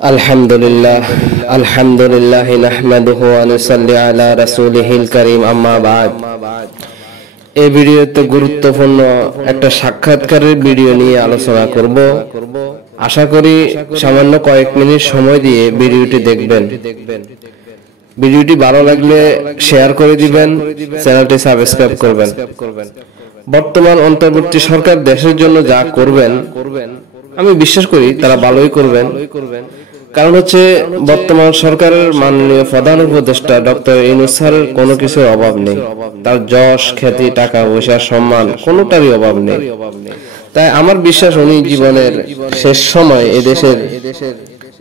আলহামদুলিল্লাহ নাহমাদুহু ওয়া নুসাল্লি আলা রাসূলিহিল কারীম আম্মা বা'দ। এই ভিডিওতে গুরুত্বপূর্ণ একটা সাক্ষাৎকারের ভিডিও নিয়ে আলোচনা করব। আশা করি সামান্য কয়েক মিনিট সময় দিয়ে ভিডিওটি দেখবেন। ভিডিওটি ভালো লাগলে শেয়ার করে দিবেন, চ্যানেলটি সাবস্ক্রাইব করবেন। বর্তমান অন্তর্বর্তী সরকার দেশের জন্য যা করবেন আমি বিশ্বাস করি তারা ভালোই করবেন। কারণ হচ্ছে বর্তমান সরকারের মাননীয় প্রধান উপদেষ্টা ডক্টর ইউনূস স্যারের কোনো কিছুর অভাব নেই। তার যশ, খ্যাতি, টাকা পয়সা, সম্মান কোনোটারই অভাব নেই। তাই আমার বিশ্বাস উনি জীবনের শেষ সময় এদেশের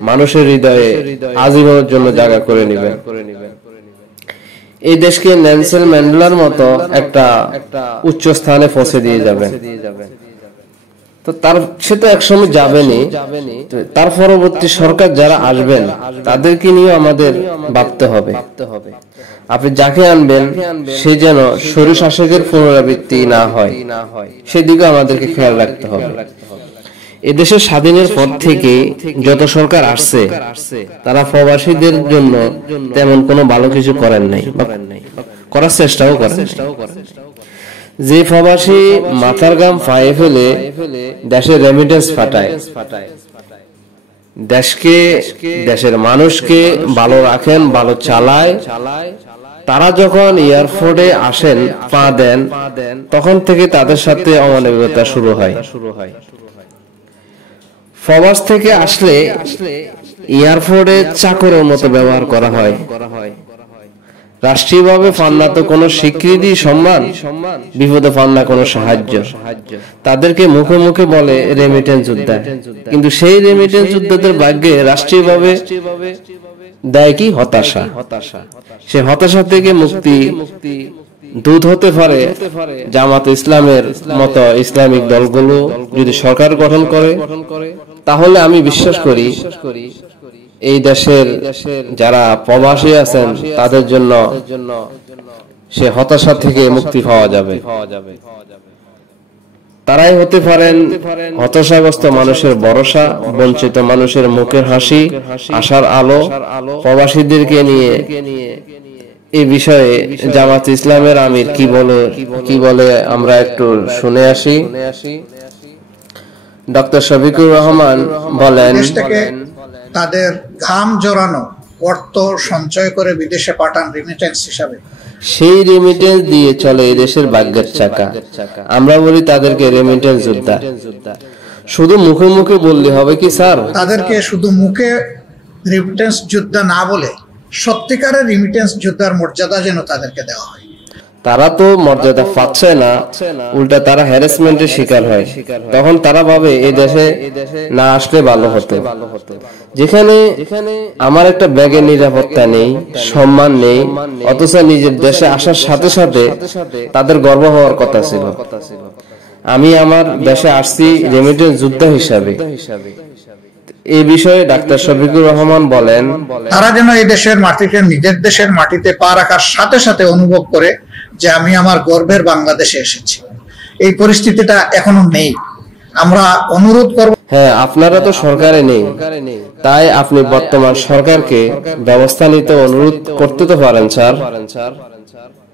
মানুষের হৃদয়ে আজীবনের জন্য জায়গা করে নেবেন। এই দেশকে নেলসন ম্যান্ডেলার মতো একটা উচ্চ স্থানে পৌঁছে দিয়ে যাবেন। তো সে তো একসময় যাবেনি, তার পরবর্তী সরকার যারা আসবেন তাদেরকে নিয়ে আমাদের ভাবতে হবে। আপনি যাকে আনবেন সে যেন স্বৈরশাসকের পুনরাবৃত্তি না হয়, সেদিকে আমাদেরকে খেয়াল রাখতে হবে। এদেশের স্বাধীনের পর থেকে যত সরকার আসছে তারা প্রবাসীদের জন্য তেমন কোনো ভালো কিছু করেন নাই, করার চেষ্টাও করেন। যে প্রবাসী মাথার ঘাম পায়ে ফেলে দেশের রেমিটেন্স পাঠায়, দেশের মানুষকে ভালো রাখেন, ভালো চালায়, তারা যখন এয়ারপোর্টে আসেন, পা দেন, তখন থেকে তাদের সাথে অমানবিকতা শুরু হয়। প্রবাস থেকে আসলে এয়ারপোর্টে চাকরের মতো ব্যবহার করা হয়। রাষ্ট্রীয়ভাবে পান না তো কোনো স্বীকৃতি, সম্মান, বিপদে পান না কোনো সাহায্য। তাদেরকে মুখে মুখে বলে রেমিটেন্স যোদ্ধা, কিন্তু সেই রেমিটেন্স যোদ্ধাদের ভাগ্যে রাষ্ট্রীয়ভাবে দেয় কি হতাশা। সে হতাশা থেকে মুক্তি দূত হতে পারে জামাত ইসলামের মতো ইসলামিক দলগুলো যদি সরকার গঠন করে, তাহলে আমি বিশ্বাস করি এই দেশের যারা প্রবাসী আছেন তাদের জন্য সে হতাশা থেকে মুক্তি পাওয়া যাবে। তারাই হতে পারেন হতাশাগ্রস্ত মানুষের ভরসা, বঞ্চিত মানুষের মুখের হাসি, আশার আলো। প্রবাসীদেরকে নিয়ে এই বিষয়ে জামাত ইসলামের আমির কি বলে আমরা একটু শুনে আসি। ডক্টর শফিকুর রহমান বলেন, তাদের ঘাম জড়ানো অর্থ সঞ্চয় করে বিদেশে পাঠান রেমিটেন্স হিসাবে। সেই রেমিটেন্স দিয়ে চলে এই দেশের ভাগ্যের চাকা। আমরা বলি তাদেরকে রেমিটেন্স যোদ্ধা। শুধু মুখে মুখে বললে হবে কি স্যার? তাদেরকে শুধু মুখে রেমিটেন্স যোদ্ধা না বলে সত্যিকারের রেমিটেন্স যোদ্ধার মর্যাদা যেন তাদেরকে দেওয়া হয়। তারা তো মর্যাদা পাচ্ছে না, উল্টা তারা হ্যারাসমেন্টের শিকার হয়। তখন তারা ভাবে এই দেশে না আসলে ভালো হতো। যেখানে আমার একটা ব্যাগের নিরাপত্তা নেই, সম্মান নেই, অথচ নিজের দেশে আসার সাথে সাথে তাদের গর্ব হওয়ার কথা ছিল। আমি আমার দেশে আসছি রেমিটেন্স যোদ্ধা হিসাবে। এই বিষয়ে ডাক্তার শফিকুর রহমান বলেন, তারা যেন এই দেশের মাটিতে, নিজের দেশের মাটিতে পা রাখার সাথে সাথে অনুভব করে যে আমি আমার গর্বের বাংলাদেশে এসেছি। এই পরিস্থিতিটা এখনো নেই। আমরা অনুরোধ করব, হ্যাঁ, আপনারা তো সরকারে নেই, তাই আপনি বর্তমান সরকারকে ব্যবস্থা নিতে অনুরোধ করতে তো পারেন স্যার।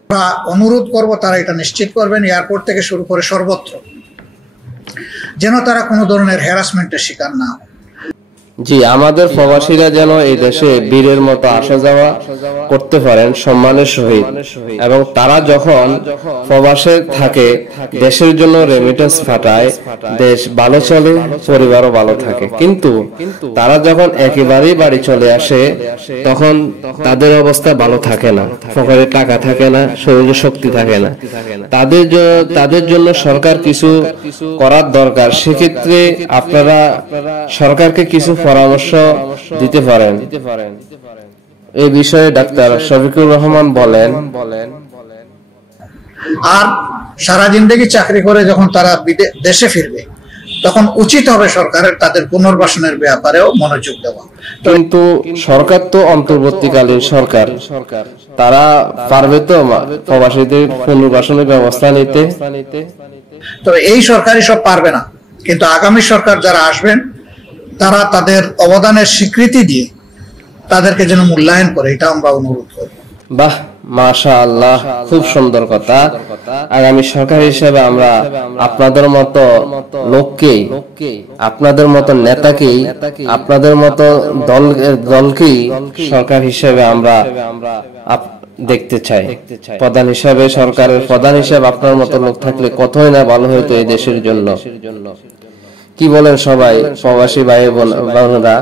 আমরা অনুরোধ করব তারা এটা নিশ্চিত করবেন এয়ারপোর্ট থেকে শুরু করে সর্বত্র যেন তারা কোনো ধরনের হ্যারাসমেন্টের শিকার না হয়। জি, আমাদের প্রবাসীরা যেন এই দেশে বীরের মতো আসা যাওয়া করতে পারেন সম্মানের সহিত, এবং তারা যখন প্রবাসে থাকে দেশের জন্য রেমিটেন্স পাঠায়, দেশ ভালো চলে, পরিবারও ভালো থাকে। কিন্তু তারা যখন একেবারেই বাড়ি চলে আসে তখন তাদের অবস্থা ভালো থাকে না, পকেটে টাকা থাকে না, শরীরে শক্তি থাকে না। তাদের জন্য সরকার কিছু করার দরকার। সেক্ষেত্রে আপনারা সরকারকে কিছু পরামর্শ দিতে পারেন। এই বিষয়ে ডাক্তার শফিকুর রহমান বলেন, আর সারা জিন্দেগি চাকরি করে যখন তারা দেশে ফিরবে তখন উচিত হবে সরকারের তাদের পুনর্বাসনের ব্যাপারেও মনোযোগ দেওয়া। কিন্তু সরকার তো অন্তর্বর্তীকালীন সরকার, তারা পারবে তো প্রবাসীদের পুনর্বাসনের ব্যবস্থা নিতে? তবে এই সরকারই সব পারবে না, কিন্তু আগামী সরকার যারা আসবেন তারা তাদের অবদানের স্বীকৃতি দিয়ে তাদেরকে যেন মূল্যায়ন করে, এটা আমরা অনুরোধ করি। বাহ, মাশাআল্লাহ, খুব সুন্দর কথা। আগামী সরকার হিসেবে আমরা আপনাদের মতো লোককেই, আপনাদের মতো নেতাকেই, আপনাদের মতো দলকেই সরকার হিসেবে আমরা দেখতে চাই। প্রধান হিসাবে, সরকারের প্রধান হিসাবে আপনার মতো লোক থাকলে কতই না ভালো হতো এই দেশের জন্য। কি বলেন সবাই, প্রবাসী ভাই বোনেরা?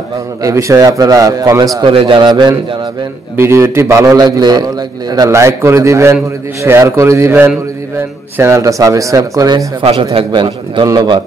এই বিষয়ে আপনারা কমেন্টস করে জানাবেন। ভিডিওটি ভালো লাগলে এটা লাইক করে দিবেন, শেয়ার করে দিবেন, চ্যানেলটা সাবস্ক্রাইব করে পাশে থাকবেন। ধন্যবাদ।